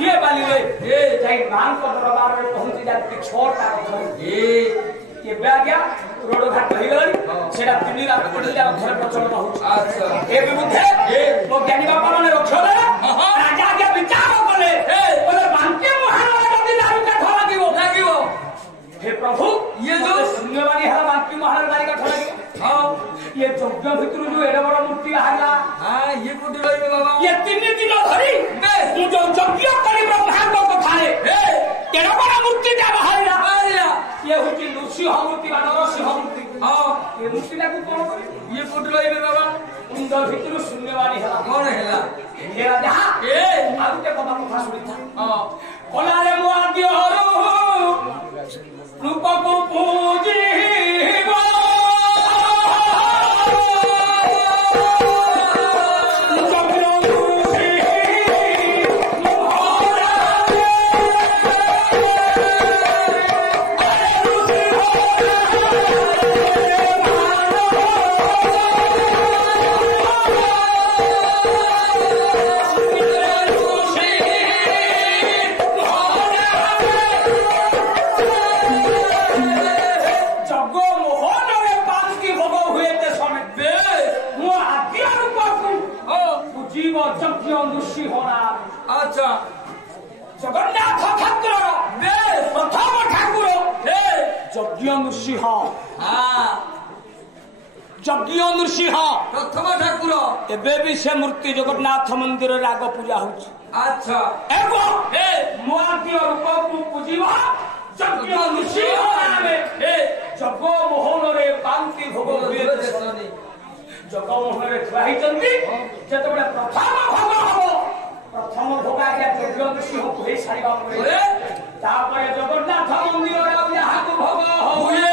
ये वाली रे जाई मान को दरबार में पहुंची जाती छोटा ये गया रोड घाट रही गई सेटा तिनी रात पड़ी जा घर प्रचलन हो अच्छा ए विरुद्ध वो ज्ञानी बाबा ने रखले राजा के विचार कले बोले बांके महाराज के दारू का ठोला लागिवो हे प्रभु ये जो सुन्नेवानी है बांके महाराज गाड़ी का ठोला हां ये यज्ञ भितर जो एडा बड़ा मूर्ति आला हां ये कोटी रही बाबा ये तीन दिन धरी तू जो यज्ञ करी ब्रह्मा को खाए एडा बड़ा मूर्ति का बाहर ये होची नृसिंह मूर्ति बा नरसिंह मूर्ति हां ये मूर्ति को कोन करी ये कोटी रही बाबा उंदा भितर सुन्नेवानी है कोन हैला ये राजा आउते बाबा को फास सुनी था हां कोलारे मुआदी हरु रूप को पूजी अच्छा जगन्नाथ ठाकुर प्रथम ठाकुर यज्ञ नृसिंह यज्ञ नृसिंह प्रथम ठाकुर एबे भी से मूर्ति जगन्नाथ मंदिर राग पूजा होची अच्छा एगो मोआती रूप को पूजिबा यज्ञ नृसिंह नामे जग मोहन रे पांति भोग हुए देशनी जग मोहन रे थुआई चंदी जेतबे प्रथम भोग हो प्रथम भोगा के यज्ञ नृसिंह को सारिबा पड़े तापर जगन्नाथ मंदिर रे यहा को भोग होए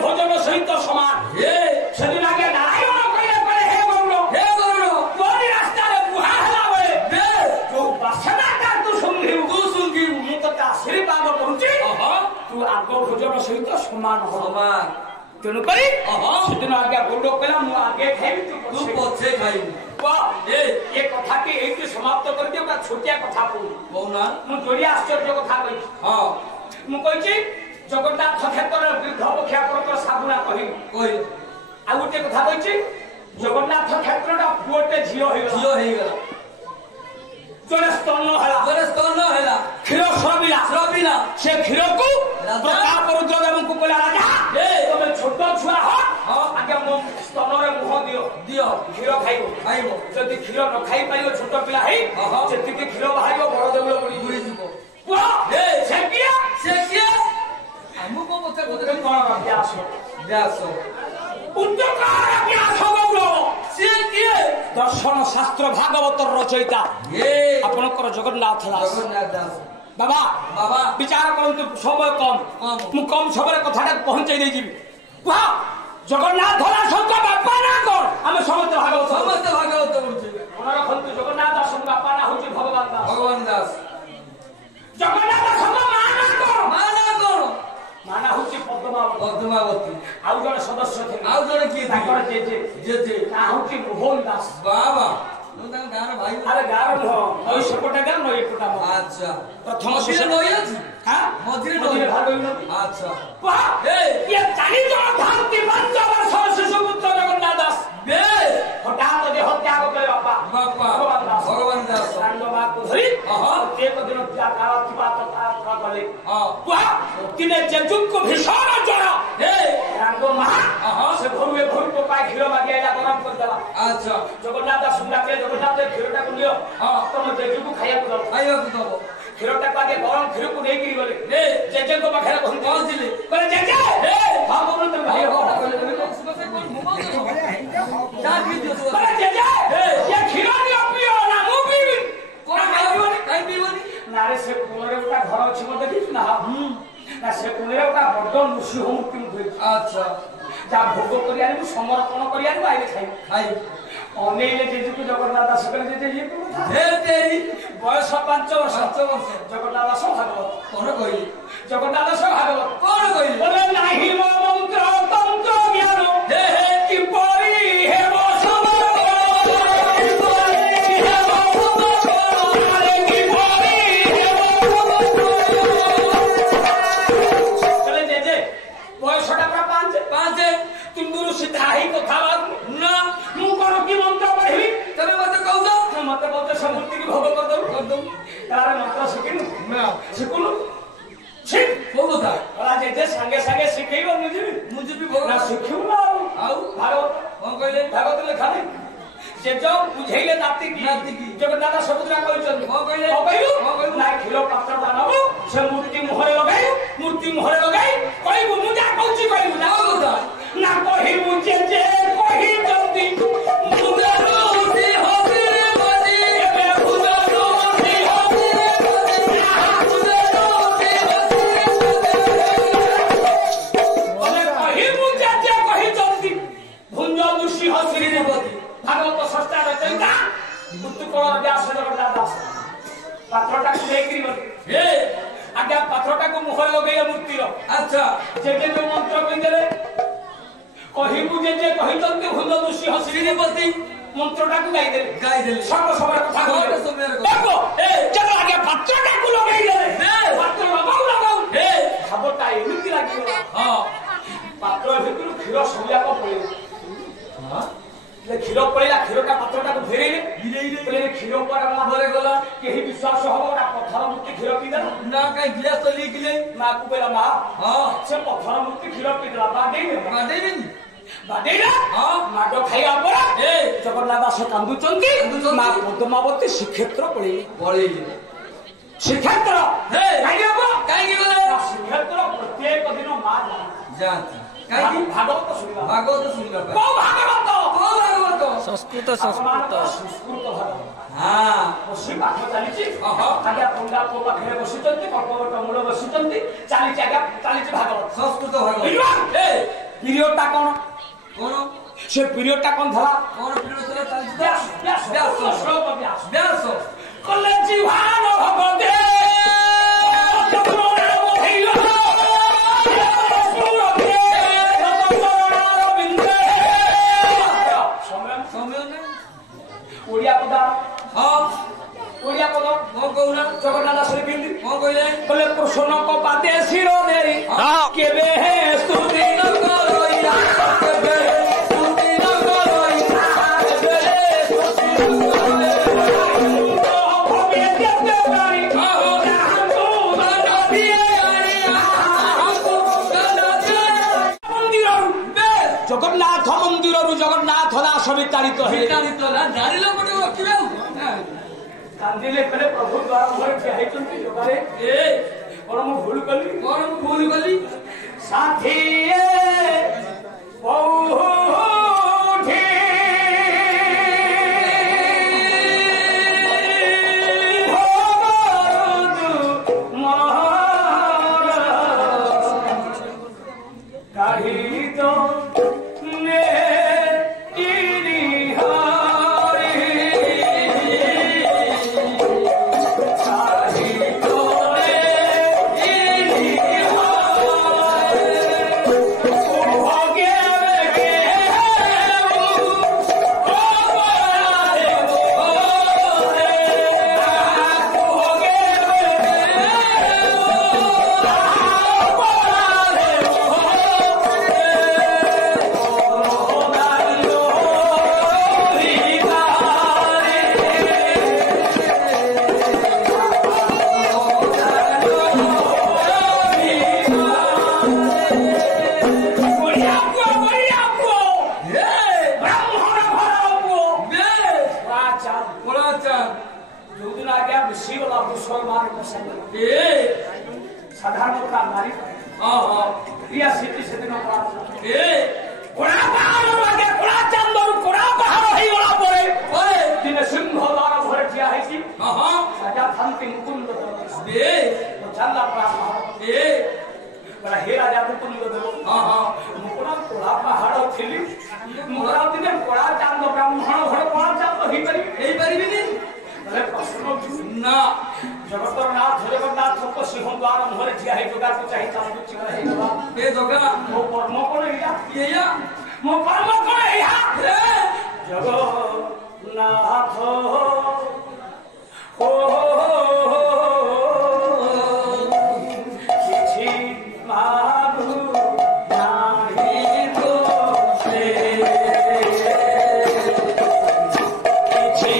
भोजन सहित समान से नारायण कहे हे गौर तोरी रास्ता जो बासना तू सुंघी मुझे आशीर्वाद करुची तू आग भोजन सहित समान समान तेणुक सेदिन आज्ञा गौड़ कहला मु आगे खाइबी तू पछे खाइबी ये कथा के समाप्त कर दियो छोटिया कथा कहूना मु जोड़ी आश्चर्य कथा कही हां मु कहिची जगन्नाथ क्षेत्र वृद्ध पक्षा पर साधुना कही आ गोटे कथा कही जगन्नाथ क्षेत्र पुओटे झील हो जड़े स्तन है क्षीर स्रविला से क्षीर को प्रताप रुद्रदेव को कहला राजा तुम छोट छुआ हो आगे मो स्तन मुह दियो क्षीर खाइबो जदि क्षीर न खाई पाइबो छोट पिला है जेति क्षीर बाहरिबो बड़ देउल बुड़ी जीवो से किया हमको मत कोन अभ्यास उद्दकार अभ्यास गौर से किए दर्शन शास्त्र भागवत रचयिता आपनकर जगन्नाथ दास बाबा विचार करंतु समय कम कम समय कथा पहुंचाई दे जीवी जगन्नाथ दास बापा ना कौन आम समस्त भागवत मन रखु जगन्नाथ दास बापा ना हूँ भगवान दास जगन्नाथ दास माना हूँ पद्मावती आउ जड़े सदस्य थे आउ जड़े किए जे ना हूँ मोहन दास बाबा गाँव भाई अरे गाँव नई सेपटे गाँव नई एपटा अच्छा प्रथम शिष्य नई अछि हां मझिरे नई भाग अच्छा ये 40 जन भांति 5 वर्ष शिशु एक दिन काला थिबा तो का गले वाह तिने जेजुक को भीषण जड़ा हे रांगो महा से घरुए घरु को पाए खीर मागे आइला गरम कर देला अच्छा जगन्नाथ सुंदर के जगन्नाथ खीरटा को लियो तुम जेजुक को खाया को दो खीरटा पागे गरम खीर को नहीं गिरी गले ने जेजे को पाखे पहुंचले करे जेजे हे हां बोल तुम भाई हो करे जेजे ये खीर नहीं पियो ना मु पीबी कोन खाइबोनी काई पीबोनी नारे से कोनरे उटा घर अछि म देखिस ना ना से कोनरे उटा बड्ड मुसी हो मुक्ति मुई अच्छा जा भोग करी आनी समर्पण करी आनी आइले खाई अनेले जेजुको जगन्नाथ दास कहले जे ये हे तेरी बयस 5 वर्ष जगन्नाथ दास भागवत कोन कहि जगन्नाथ दास भागवत कोन कहि बोले नाही मो मंत्र तंत्र ज्ञान हे हे कि परी हे मो समूर्ति की भोग कर दो तारे मंत्र शिखिनु ना शिखुनु शिख बोल था और जे संगे संगे शिखेइबो मुझे भी भोग ना शिखिउ ना आउ भागवत कोन कहले भागवत लिखा नहीं जे जो बुझैले नाती की जगन्नाथ समुद्र कहै कोन कहले ना खिलो पात्र बनाबो से मूर्ति मुहरे लगाई कहबो मु जा कहूची कहबो ना ना कहि मुझे जे कहि जल्दी मुदे रोटी होसी भागवत संस्था रचयिता मुक्तुकल व्यास जगन्नाथ दास पात्रटा को लेकरी हे आज्ञा पात्रटा को मुहर लगैया मूर्तिर अच्छा जे मंत्र कहिदेले कहिबु जे कहितंते भुंज ऋषि हसिरीपति मंत्रटा को गाइदेले सर्व सबर कथा देखो ए चलो आज्ञा पात्रटा को लगैदेले पात्र लगाऊ हे खबरटा एमिति लागिला हां पात्र भितरु क्षीर सबिया को पळे हां खीर पड़ेगा क्षीरटा पात्रटा को फेरे पहले क्षीर पर गला केही विश्वास होगा पत्थर मूर्ति क्षीर पीदा ना कहीं गिलास तो ली गिले ना को बेला मा हां से पत्थर मूर्ति क्षीर पीदा बाडे ना हां माडो खाइया पड़ा ए जगन्नाथ दास कांदु चंदी मा पद्मावती श्रीक्षेत्र पड़े श्रीक्षेत्र हे काई गले श्रीक्षेत्र प्रत्येक दिन मा जाती भागवत सुनिबा को भागवत संस्कृत हां ओसी पाठ चलीची आज्ञा पंडा को पाखरे बसिचंती कल्पवट मूल बसिचंती चलीची भागवत संस्कृत भागवत ए पीरियडटा कोन से पीरियडटा कोन थला कोन पीरियड थला चलीची व्यास कलेजी भान भगवते ओडिया पद हां ओडिया पद मो कहूना जगन्नाथ दास बिंदी मो कहले बोले कृष्ण को पाते सिरो देरी केबे हे स्तुति न करोइया केबे स्तुति न करोइया केबे स्तुति न करोइया भवे देते गारी हो हमको दिए हमको दिए जगन्नाथ मंदिर जगन्नाथ दास वितारित हे जानी लो पड़े किबे कांदिले पहले प्रभु द्वारा मोर चाहैचंती जोगारे ए कोन मु भूल कली साथी बहुठी ସାଧାରଣତଃ ନାରୀ ପ୍ରିୟା ସିଟି ସେଦିନ କୋଳା ପାହାଡ଼ ଆଗେ କୋଳା ଚାନ୍ଦରୁ କୋଳା ପାହାଡ଼ ହେଇଗଲା ପରେ ଦିନେ ସିଂହ ଦ୍ୱାର ଘରେ ଠିଆ ହେଇଛି ରାଜା ଥାନ୍ତି ମୁକୁନ୍ଦ ଚାନ୍ଦା ପାହାଡ଼ ହେ ରାଜା ମୁକୁନ୍ଦ ଦେବ ମୁଁ କୋଳା ପାହାଡ଼ ଥିଲି ମୁଁ ଦିନେ କୋଳା ଚାନ୍ଦ ବ୍ରାହ୍ମଣ ଘର କୋଳା ଚାନ୍ଦ ହେଇପାରିବିନି ପ୍ରଶ୍ନ ନା ଜଗତର ନାଥ ଜଗନ୍ନାଥଙ୍କ ସିଂହ ଦ୍ୱାର ମୁହଁରେ ଠିଆ ହେଇ ଜଗାକୁ ଚାହିଁ ଚାହୁଁଛି ହେଇଗଲା ଏ ଜଗା ମୋ କର୍ମ କଣ ଏଇଆ ମୋ କର୍ମ କଣ ଏଇଆ ଜଗନ୍ନାଥ କିଛି ମାଗୁ ନାହିଁ ଦୋଷେ କିଛି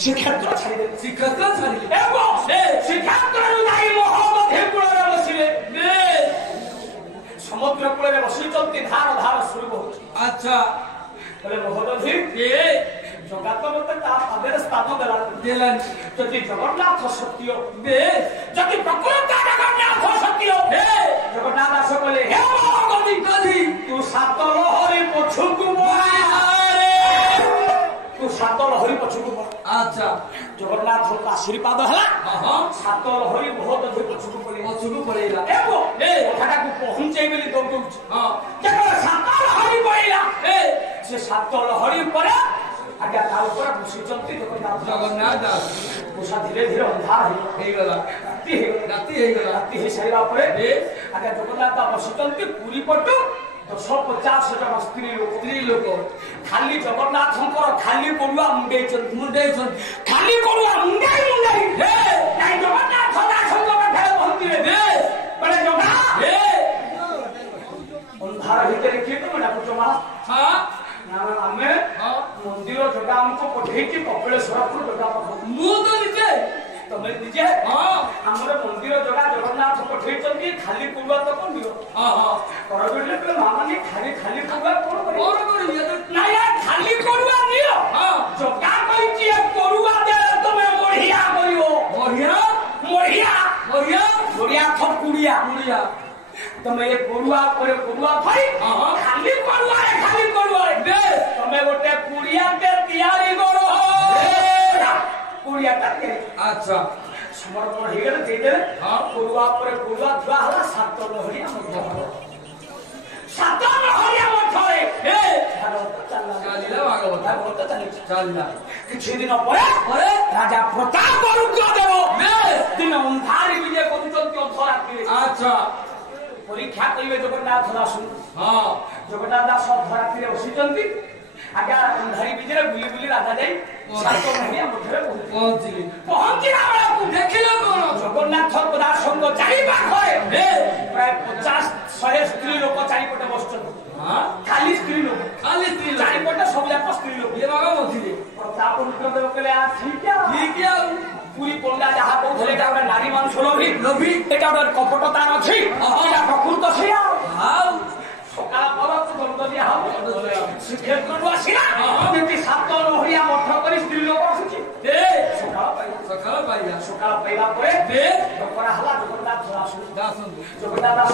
ଶ୍ରୀକ୍ଷେତ୍ର ଛାଡ଼ିଲେ ଶ୍ରୀକ୍ଷେତ୍ରରୁ ଯାଇ ମହୋଦଧି କୂଳରେ ବସିଲେ ସମୁଦ୍ର କୂଳରେ ବସିଛନ୍ତି ଧାର ଧାର ସୁର ବହୁଛି ଆଚ୍ଛା ବୋଲେ ମହୋଦଧି ଜଗା ତ ମତେ ତା ପାଦରେ ସ୍ଥାନ ଦେଲାନି ଯଦି ଜଗନ୍ନାଥ ସତ୍ୟ ଯଦି ପ୍ରକୃତ ଜଗନ୍ନାଥ ସତ୍ୟ ଜଗନ୍ନାଥ ଦାସ କହିଲେ ହେ ମହୋଦଧି ତୁ ସାତ ଲହରୀ ପଛକୁ ସାତ ଲହରୀ ପଛକୁ ଆଚ୍ଛା ଜଗନ୍ନାଥଙ୍କ ଆଶୀର୍ବାଦ ହେଲା ସାତ ଲହରୀ ବହୁତ ପଛକୁ ପଳେଇଲା କଥାଟାକୁ ପହଞ୍ଚେଇ ବୋଲି ଦୌଡୁଛି କେବଳ ସାତ ଲହରୀ ପଳେଇଲା ସେ ସାତ ଲହରୀ ପରେ ଆଜ୍ଞା ତା ଉପରେ ବସିଛନ୍ତି ଜଗନ୍ନାଥ ବସା ଧୀରେ ଧୀରେ ଅନ୍ଧାର ହେଇଗଲା ରାତି ହେଇସାରିବା ପରେ ଆଜ୍ଞା ଜଗନ୍ନାଥ ବସିଛନ୍ତି ପୁରୀ ପଟୁ 150 ଜଣ ସ୍ତ୍ରୀ ଲୋକ ଖାଲି ଜଗନ୍ନାଥଙ୍କର ଖାଲି ପଡୁଆ ମୁଣ୍ଡେଇଛନ୍ତି ଖାଲି ପଡୁଆ ମୁଣ୍ଡାଇ ନାଇଁ ଜଗନ୍ନାଥ ଦାସଙ୍କ ପାଖରେ ପହଞ୍ଚିବେ ମାନେ ଜଗା ଅନ୍ଧାର ଭିତରେ କିଏ ତମେ ଡାକୁଛ ମା ଆମେ ମନ୍ଦିର ଜଗା ଆମକୁ ପଠେଇଛି କପିଳେଶ୍ୱରପୁର ଜଗା ମୁଁ ତ ନିଜେ ତମେ ନିଜେ ଆମର ମନ୍ଦିର ଜଗା ଜଗନ୍ନାଥ ପଠେଇଛନ୍ତି ଖାଲି ପଡୁଆ ତ ମନ୍ଦିର କରବିଲେ ମାମାନେ ଖାଲି ପଡୁଆ କଣ କରିବେ ନାଇଁ ଖାଲି ପଡୁଆ ନିଅ ଜଗା କହିଛି ପଡୁଆ ଦେଲେ ତମେ ବଢିଆ କରିବ ବଢିଆ ଥକୁଡିଆ ତମେ ଏ ପଡୁଆ ପରେ ପଡୁଆ ଭାଇ ଖାଲି ପଡୁଆରେ ତମେ ଗୋଟେ ପୁଡିଆଟେ ତିଆରି କର ଆଚ୍ଛା ସମର୍ପଣ ହେଇଗଲେ ଦେଇଦେଲେ ପଡୁଆ ପରେ ପଡୁଆ ଥୁଆ ହେଲା ସାତ ଲହରିଆ ମଠରେ କିଛି ଦିନ ପରେ ରାଜା ପ୍ରତାପ ରୁଦ୍ର ଦେବ ଦିନ ଅନ୍ଧାରି ବିଜେ କରୁଛନ୍ତି ଅର୍ଥରାତ୍ରିରେ ଆଚ୍ଛା ପରୀକ୍ଷା କରିବେ ଜଗନ୍ନାଥ ଦାସ ଜଗନ୍ନାଥ ଦାସ ଅର୍ଥରାତ୍ରିରେ ବସିଛନ୍ତି ଆଜ୍ଞା ଅନ୍ଧାରି ବିଜେରେ ବୁଲି ବୁଲି ରାଜା ଯାଇ ସାତ ଲହରିଆ ମଠରେ ପହଞ୍ଚିଲା ବେଳକୁ ଦେଖିଲେ କଣ ଜଗନ୍ନାଥ ଦାସଙ୍କ ଚାରି ପାଖରେ ପ୍ରାୟ 50-100 ସ୍ତ୍ରୀ ଲୋକ ଚାରିପଟେ ବସୁଛନ୍ତି ଖାଲି ସ୍ତ୍ରୀ ଲୋକ ଚାରିପଟେ ସବୁ ଯାକ ସ୍ତ୍ରୀ ଲୋକ ପ୍ରତାପ ରୁଦ୍ର ଦେବ କହିଲେ ଠିକ ଆଉ ପୁରୀ ପଣ୍ଡା ଯାହା କହୁଥିଲେ ଏଟା ଗୋଟେ ନାରୀ ମାନସ ଲୋଭି ଏଟା ଗୋଟେ କପଟତାର ଅଛି ଏଟା ପ୍ରକୃତ ସେଇଆ ଆଉ ସକାଳ ପରକୁ ଦଣ୍ଡ ଦିଆ ହବ ଶ୍ରୀକ୍ଷେତ୍ରରୁ ଆସିଲା ଯେମିତି ସାତ ଲହରିଆ ମଠ କରି ସ୍ତ୍ରୀ ଲୋକ ଆସୁଛି ସକାଳ ପାଇଲା ପରେ ଡକରା ହେଲା ଜଗନ୍ନାଥ ଦାସ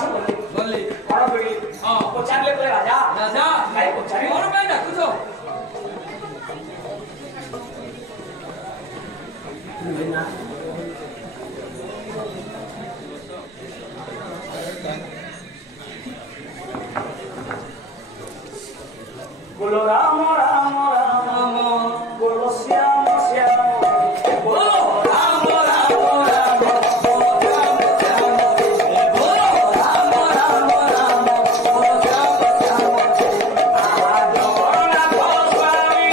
ଗଲେ କଣ କରି ପଚାରିଲେ କହିଲେ ରାଜା କାଇଁ ପଚାରି କଣ ପାଇଁ ଡାକୁଛ बोलो राम राम राम बोलो श्याम श्याम बोलो राम राम राम बोलो श्याम श्याम बोलो राम राम राम बोलो श्याम श्याम जगन्नाथ स्वामी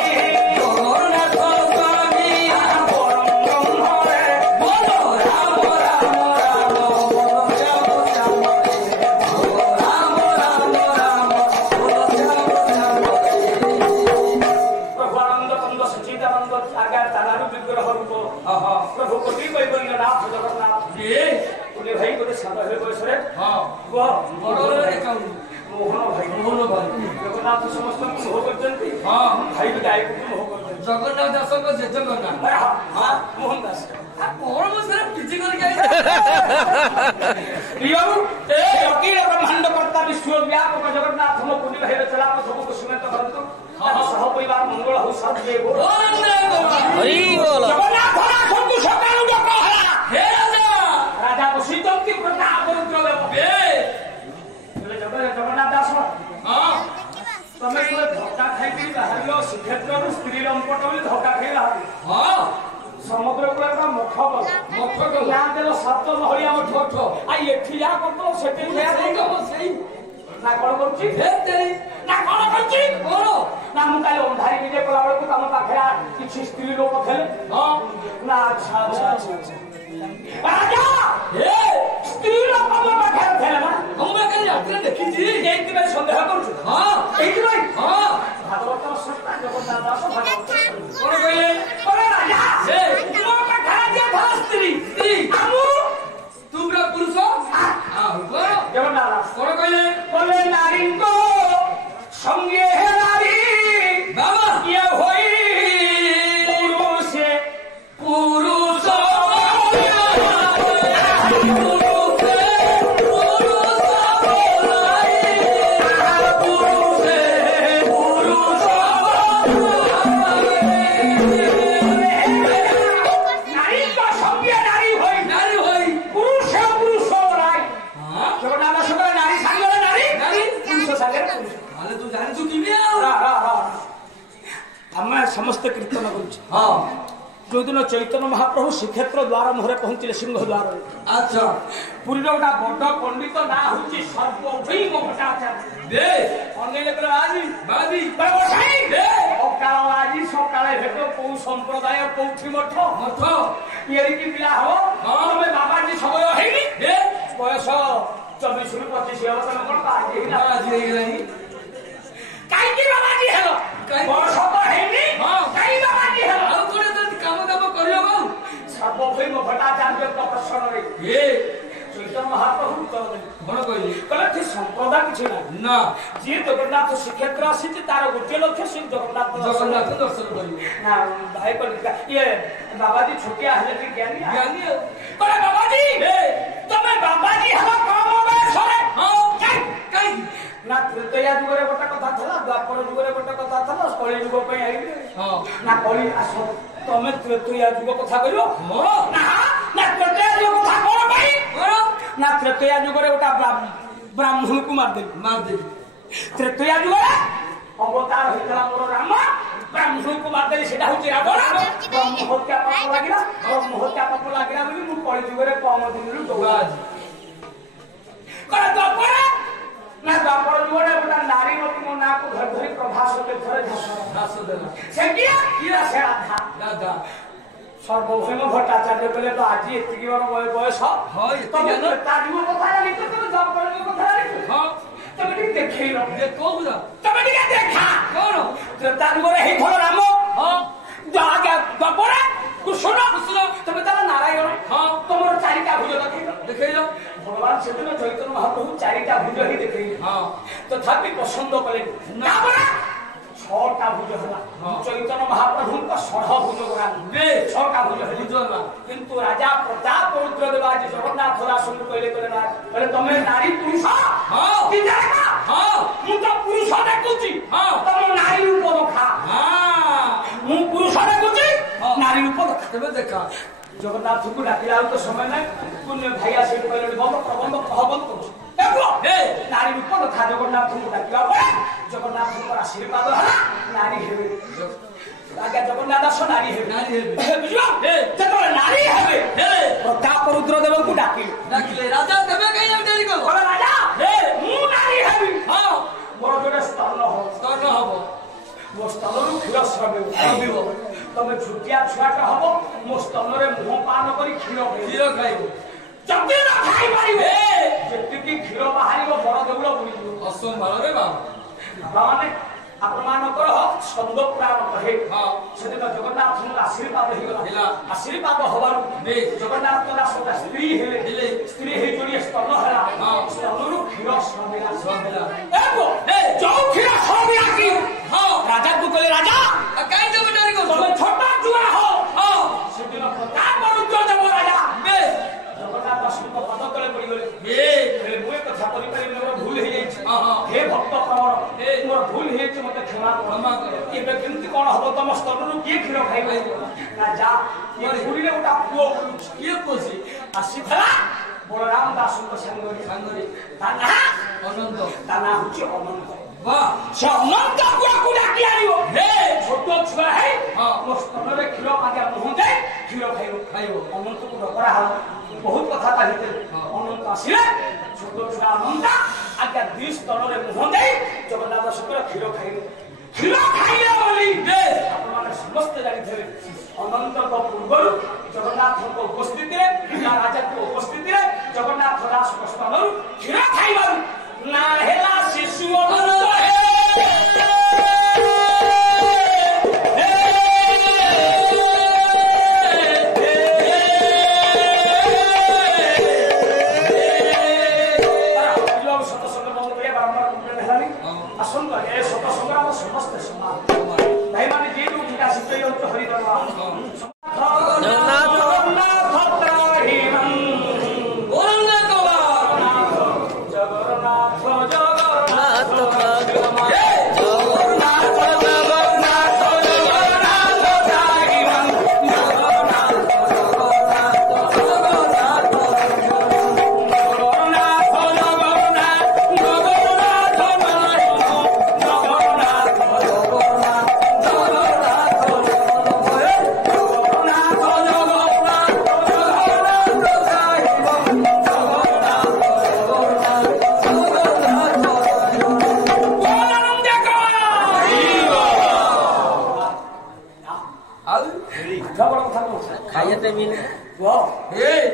मोहन भाई जगन्नाथ समस्त मोह करते भाई भी गायक मोह करते जगन्नाथ दास को जे जगन्नाथ मोहन दास कौन मुझे पिजी करके आई अखिल ब्रह्मांड कर्ता विश्वव्यापक जगन्नाथ हम पुण्य भाई चला सब कुसुमित करतु सह परिवार मंगल हो सब जय बोल हरि बोल जगन्नाथ सबको सकालु डक हला हे राजा राजा को सीतम की प्रताप रुद्र बे जगन्नाथ दास हां तमे को धक्का खाइकी बाहरलो श्रीक्षेत्र स्त्री लंपटली धक्का खाइला हां समुद्र कूल मठ यहाँ देल सात महलिया मठ आ एठी या करतो सेठी या करतो सेई ना कोन करछि हे तेरी ना कोन करछि कोन ना मु काले अंधारी विजय कला बेला को तम पाखरा किछि स्त्री लोक थले हां ना अच्छा राजा हे स्त्री लोक तम पाखरा थले ना हम के यात्रा देखि जी एक दिन संदेह करछु हां एक दिन हां भागवत सत्ता जगन्नाथ दास भागवत कोन कहले अरे राजा हे तुम पाखरा जे स्त्री स्त्री हमु तुमरा पुरुष हां कोन जगन्नाथ दास कोन कहले बोले नारी को संगे है नारी बाबा ये होई पुरुष पुरुष समस्त कीर्तन जो दिन चैतन्य महाप्रभु श्रीक्षेत्र द्वार मुहरे पहुंचले सिंह द्वार अच्छा पुरी गोटा बड़ पंडित ना हूँ सर्वभौम भट्टाचार्य आज सकाले भेट कौ संप्रदाय कौठी मठ मठ ये पिला हम तुम्हें बाबाजी समय है बयस 24 ରୁ 25 वर्ष कौन आज कहीं बाबाजी हेलो वर्ष तो हेनी कहीं बाबाजी हेलो ଆଉ କୋଡେ କାମ କରିବ ବାବୁ सर्वभौम भट्टाचार्य प्रदर्शन रे ए चैतन्य महाप्रभु उत्तर देले कोन कहली कहले ठीक संप्रदाय किछि ना जे जगन्नाथ श्रीक्षेत्र आसी तार गोटे लक्ष्य से जगन्नाथ दर्शन करियो ना भाई कहली ये बाबाजी छोटिया हले कि ज्ञानी कहले बाबाजी तमे बाबाजी हला काम बयस रे हां कहीं ना तृतीया युग रे गोटा कथा थला द्वापर युग रे गोटा कथा थला कली युग पे आइले हां ना कली आसो तमे तृतीया युग कथा कहियो ना ना तृतीया युग कथा कोन भाई ना तृतीया युग रे गोटा ब्राह्मण को मार दे तृतीया युग रे अवतार होइतला मोर राम ब्राह्मण को मार दे सेटा होची रावण ब्रह्म हत्या पाप लागिला बोली मु कली युग रे कम दिन रु दोगाज करे द्वापर ना द्वापर जुड़े गोटा नारी मो ना को घर धरी प्रभास के थरे घास देला से किया से आधा दादा सर्वभौम भट्टाचार्य कहले तो आज एतिकी बड़ बयस हां एतिकी न ताजु कथा लिख तो द्वापर कथा लिख हां तमे ठीक देखैलो देखो बुझा तमे ठीक देखा कोन ताजु रे हे थोर राम हां जागे द्वापर कृष्ण तमे तारा नारायण हां तमरो चारिटा भुज देखैलो भगवान सेदिन चैतन्य महाप्रभु चारिटा भुज ही देखै हां तथापि पसंद कले ना बरा छटा भुज होला चैतन्य महाप्रभु का 16 भुज बरा बे छटा भुज होला किंतु राजा प्रताप रुद्र देवाज जगन्नाथ दास को कहले तमे नारी पुरुष हां कि जाका हां मु तो पुरुष देखुची हां तमे नारी रूप देखा हां मु पुरुष देखुची नारी रूप देखा जगन्नाथ को डाकिला तो समय ना पुण्य भाइया से कहले बंद प्रबंध कहबंद करू देखो हे नारी रूप कथा जगन्नाथ को डाकिला जगन्नाथ को आशीर्वाद हला नारी हेबे आगे जगन्नाथ दास नारी हेबे बुझियो हे जतो नारी हेबे प्रताप रुद्र देव को डाकिले राजा देबे कहीं डेरी को राजा हे मु नारी हेबी हां मोर जोडे स्तन हो मो स्तनरु क्षीर स्रबिबो तमे छुटिया छुआटा हबो मो स्तनरे मुह पान करी क्षीर खाइबो जति न खाइ पारिबो जेति की क्षीर बाहरिबो बड़ देउल बुलिबो असंभाल रे बाबा माने ଆପଣମାନଙ୍କର ସ୍କନ୍ଦ ପୁରାଣ କହେ ସେଦିନ ଜଗନ୍ନାଥଙ୍କ ଆଶୀର୍ବାଦ ହେଇଗଲା ଆଶୀର୍ବାଦ ହବାରୁ ଜଗନ୍ନାଥ ଦାସ ସ୍ତ୍ରୀ ହେଲେ ସ୍ତ୍ରୀ ହେଇ ଯୋଡ଼ିଏ ସ୍ତନ ହେଲା ସ୍ତନରୁ କ୍ଷୀର ସ୍ରବିଲା ଯୋଉ କ୍ଷୀର ସ୍ରବିଲା କି ରାଜାକୁ କହିଲେ ରାଜା କାଇଁ ତମେ ଡରି କହୁଛ ତମେ ଛୋଟ ଛୁଆ ହୋ ସେଦିନ ପ୍ରତାପ ମରୁଦ୍ର ଦେବ ରାଜା ଜଗନ୍ନାଥ ଦାସଙ୍କ ପଦ ତଳେ ପଡ଼ିଗଲେ ମୁଁ ଏ କଥା କରିପାରିବି ମୋର ଭୁଲ ହେଇଯାଇଛି ହେ ଭକ୍ତ ପ୍ରବଳ ମୋର ଭୁଲ ହେଇଯାଇଛି ମତେ କ୍ଷମା କର ଏବେ କେମିତି କଣ ହବ ତମ ସ୍ତନରୁ କିଏ କ୍ଷୀର ଖାଇବେ ରାଜା ଇଏ ପୁରୀରେ ଗୋଟା ପୁଅ ବୁଲୁଛି କିଏ ପୁଅଛି ଆସିଥିଲା ବଳରାମ ଦାସଙ୍କ ସାଙ୍ଗରେ ତା ନାଁ ଅନନ୍ତ ତା ନାଁ ହଉଛି ଅନନ୍ତ ସେ ଅନନ୍ତ ପୁଅକୁ ଡାକି ଆଣିବ ଛୋଟ ଛୁଆ ହେଇ ମୋ ସ୍ତନରେ କ୍ଷୀର ଆଜ୍ଞା ମୁହଁରେ କ୍ଷୀର ଖାଇବ ଅନନ୍ତକୁ ଡକରା ହବ ବହୁତ କଥା ତା ଭିତରେ ଅନନ୍ତ ଆସିଲେ ଛୋଟ ଛୁଆ ଅନନ୍ତ ଆଜ୍ଞା ଦୁଇ ସ୍ତନରେ ମୁହଁ ଦେଇ ଜଗନ୍ନାଥ ଦାସଙ୍କର କ୍ଷୀର ଖାଇଲେ ବୋଲି ଆପଣମାନେ ସମସ୍ତେ ଜାଣିଥିଲେ ଅନନ୍ତଙ୍କ ପୂର୍ବରୁ ଜଗନ୍ନାଥଙ୍କ ଉପସ୍ଥିତିରେ ରାଜାଙ୍କ ଉପସ୍ଥିତିରେ ଜଗନ୍ନାଥ ଦାସଙ୍କ ସ୍ତନରୁ କ୍ଷୀର ଖାଇବାରୁ ନା ହେଲା ଶିଶୁ ଅନନ୍ତ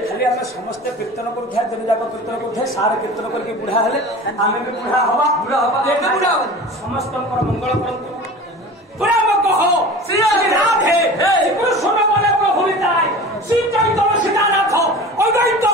खाली आम समस्ते कीर्तन करुए दिन जाक कीर्तन करुए सारे कीर्तन करके बुढ़ा हेले आम भी बुढ़ा हवा समस्त मंगल करतु कह श्री राधे कृष्ण बने प्रभु श्री चैतन्य सीतानाथ अद्वैत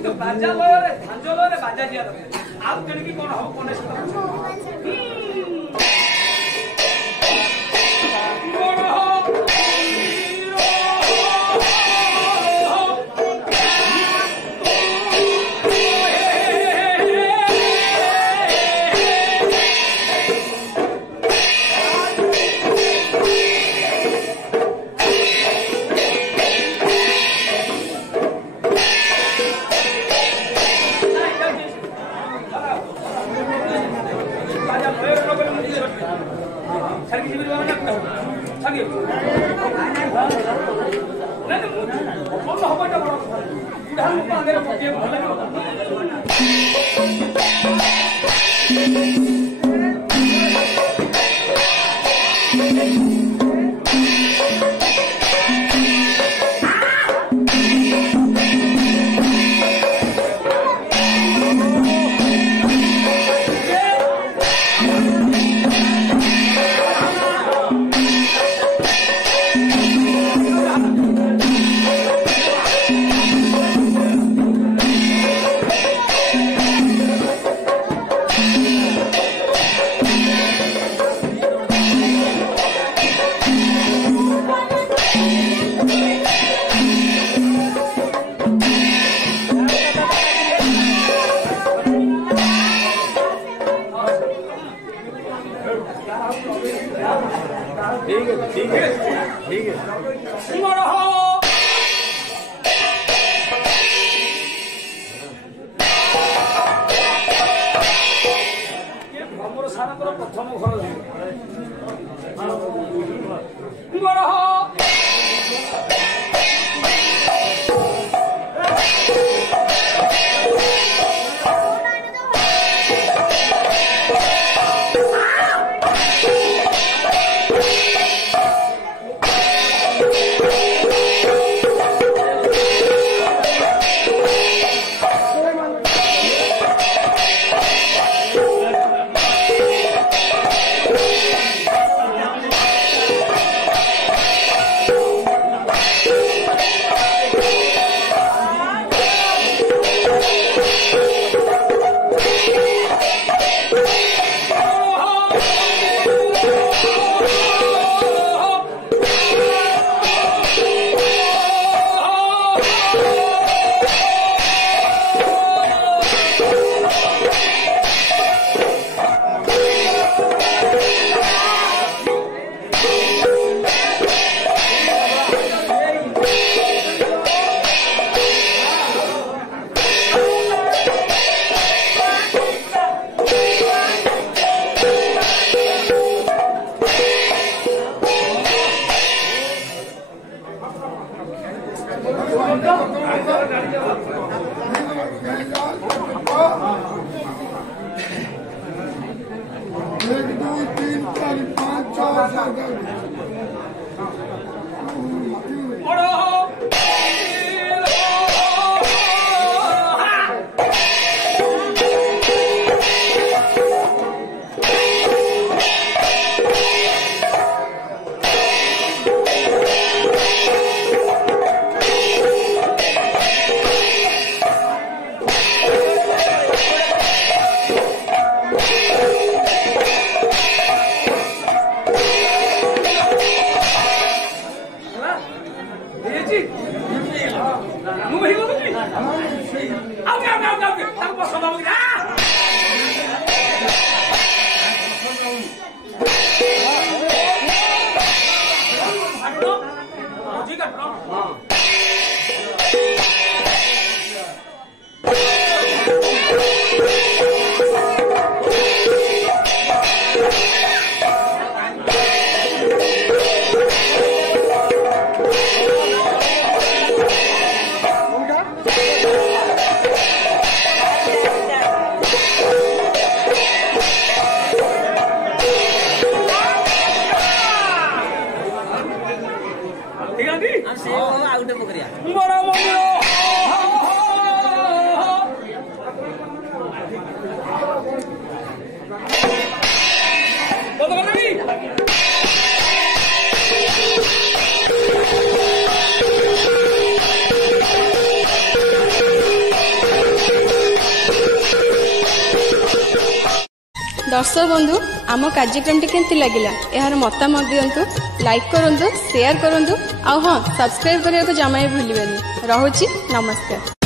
କିନ୍ତୁ ବାଜା ଲୟରେ ଧାଞ୍ଜ ଲୟରେ ବାଜା ଦିଆ ଦରକାର ଆଉ ତେଣିକି କଣ ହବ କଣ दर्शक बंधु आम कार्यक्रम केमती लगिला यार मतामत दिंतु लाइक करूँ शेयर करूँ आ हाँ सब्सक्राइब करने को जमा भी भूलिए। रहुची नमस्कार।